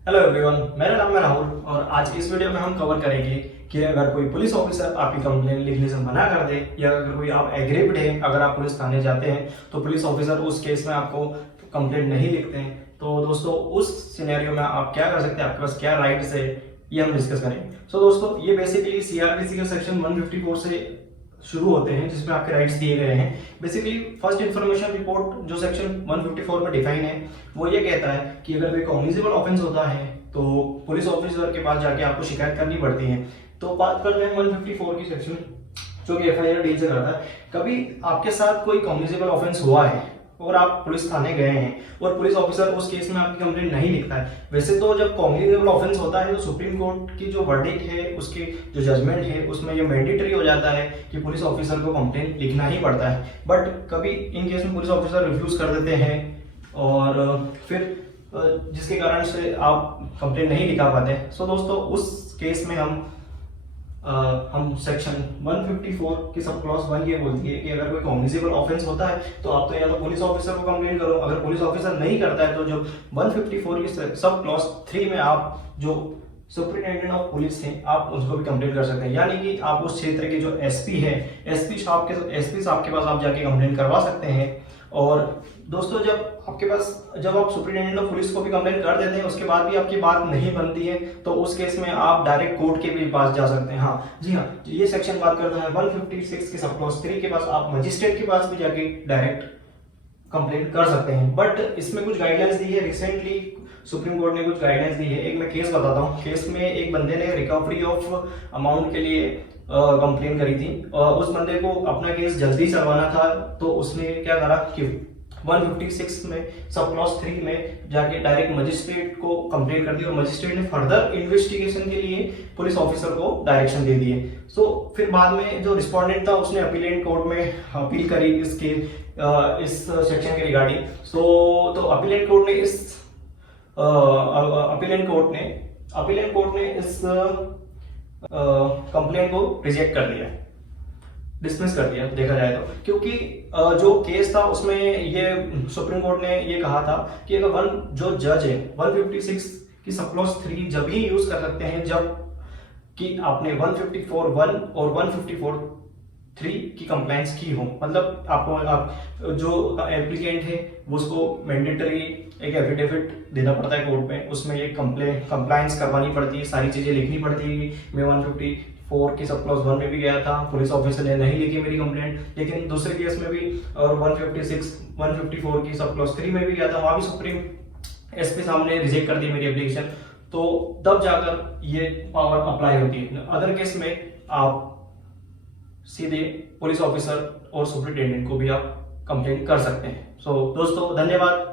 Hello everyone, मेरा नाम है राहुल और आज की इस वीडियो में हम कवर करेंगे कि अगर कोई पुलिस ऑफिसर आपकी कंप्लेन लिखने से मना कर दे या अगर कोई आप एग्रीव्ड है, अगर आप पुलिस थाने जाते हैं तो पुलिस ऑफिसर उस केस में आपको कंप्लेंट नहीं लिखते हैं, तो दोस्तों उस सिनेरियो में आप क्या कर सकते हैं, आपके पास क्या राइट्स है, ये हम डिस्कस करेंगे। सो दोस्तों, ये बेसिकली सीआरपीसी के सेक्शन 154 से शुरू होते हैं जिसमें आपके राइट्स दिए गए हैं। बेसिकली फर्स्ट इन्फॉर्मेशन रिपोर्ट जो सेक्शन 154 में डिफाइन है वो ये कहता है कि अगर कोई कॉग्निजेबल ऑफेंस होता है तो पुलिस ऑफिसर के पास जाके आपको शिकायत करनी पड़ती है। तो बात करते हैं 154 की सेक्शन जो कि एफआईआर डील से करता है। कभी आपके साथ कोई कॉग्निजेबल ऑफेंस हुआ है और आप पुलिस थाने गए हैं और पुलिस ऑफिसर उस केस में आपकी कंप्लेंट नहीं लिखता है। वैसे तो जब कॉग्निजेबल ऑफेंस होता है तो सुप्रीम कोर्ट की जो वर्डिक्ट है, उसकी जो जजमेंट है, उसमें ये मैंडेटरी हो जाता है कि पुलिस ऑफिसर को कंप्लेंट लिखना ही पड़ता है। बट कभी इन केस में पुलिस ऑफिसर रिफ्यूज कर देते हैं और फिर जिसके कारण से आप कंप्लेंट नहीं लिखा पाते। सो दोस्तों, उस केस में हम सेक्शन 154 की सब क्लॉज 1 ये बोलती है कि अगर कोई कॉग्निजेबल ऑफेंस होता है तो आप तो या तो पुलिस ऑफिसर को कंप्लेंट करो, अगर पुलिस ऑफिसर नहीं करता है तो जो 154 की सब क्लॉज 3 में आप जो सुपरिटेंडेंट ऑफ पुलिस हैं आप उसको भी कंप्लेंट कर सकते हैं। यानी कि आप उस क्षेत्र के जो एसपी है, एसपी साहब के पास आप जाके कंप्लेंट करवा सकते हैं। और दोस्तों, जब आप सुपरिटेंडेंट ऑफ पुलिस को भी कंप्लेंट कर देते हैं उसके बाद भी आपकी बात नहीं बनती है तो उस केस में आप डायरेक्ट कोर्ट के भी पास जा सकते हैं। हाँ जी हाँ, ये सेक्शन बात करता है 156 के सब क्लॉज 3 के पास आप मजिस्ट्रेट के पास भी जाके डायरेक्ट कंप्लेंट कर सकते हैं। बट इसमें कुछ गाइडलाइंस दी है, रिसेंटली सुप्रीम कोर्ट ने कुछ गाइडलाइंस दी है। एक मैं केस बताता हूँ। केस में एक बंदे ने रिकवरी ऑफ अमाउंट के लिए कंप्लेन करी थी और उस बंदे को अपना केस जल्दी करवाना था, तो उसने क्या करा कि 156 में सब क्लॉज 3 में जाके डायरेक्ट मजिस्ट्रेट को कंप्लेन कर दी और मजिस्ट्रेट ने फर्दर इन्वेस्टिगेशन के लिए पुलिस ऑफिसर को डायरेक्शन दे दिए। सो फिर बाद में जो रिस्पोंडेंट था उसने अपीलेंट कोर्ट में अपील करी इस सेक्शन के रिगार्डिंग। तो अपीलेंट कोर्ट ने इस कंप्लेंट को रिजेक्ट कर दिया, डिसमिस कर दिया देखा जाए तो। क्योंकि जो केस था उसमें ये सुप्रीम कोर्ट ने ये कहा था कि अगर जो जज है 156 की सब क्लॉज 3 जब ही यूज कर सकते हैं जब कि आपने 154(1) और 154(3) की कंप्लायंस की हो। मतलब आप जो एप्लीकेंट है वो उसको मैंडेटरी एक एफिडेविट देना पड़ता है कोर्ट में, उसमें ये कंप्लायंस करवानी पड़ती है, सारी चीजें लिखनी पड़ती है। मैं 154 की सब क्लॉज 1 में भी गया था, पुलिस ऑफिसर ने नहीं लिखी मेरी कंप्लेंट, लेकिन दूसरे केस में भी और 154 की सब क्लॉज 3 में भी गया था, वहां भी सुप्रीम एसपी साहब ने रिजेक्ट कर दी मेरी एप्लीकेशन। तो तब जाकर ये पावर अप्लाई होती है। अदर केस में आप सीधे पुलिस ऑफिसर और सुपरिटेंडेंट को भी आप कंप्लेंट कर सकते हैं। सो दोस्तों, धन्यवाद।